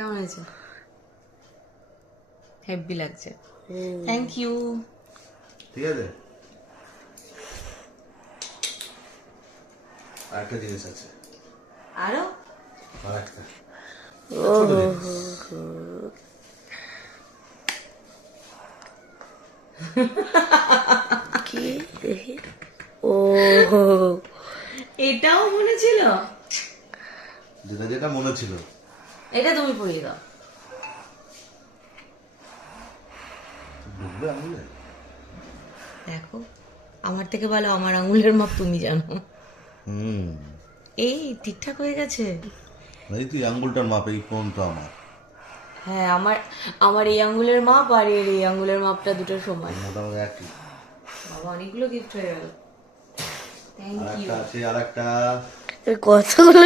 কেমন হয়েছে? হেভি লাগছে। Thank you. ঠিক আছে, আরেকটা জিনিস আছে। আরো আরেকটা ছোট জিনিস। কি দেখি? ও এটাও মনে ছিল? যেটা যেটা মনে ছিল। এটা তুমি পরিয়ে দাও। ঢুকবে আঙুলে? দেখো, আমার থেকে ভালো আমার আঙুলের মাপ তুমি জানো। এই ঠিকঠাক হয়ে গেছে। এই তুই আঙ্গুলটার মাপ, এই কোনটা আমার হ্যাঁ, আমার আমার এই আঙ্গুলের মাপ আর এর এই আঙ্গুলের মাপটা দুটো সমান। মোটামুটি একই। বাবা, অনেকগুলো গিফট হয়ে গেল। Thank you. আরেকটা আছে, আরেকটা কতগুলো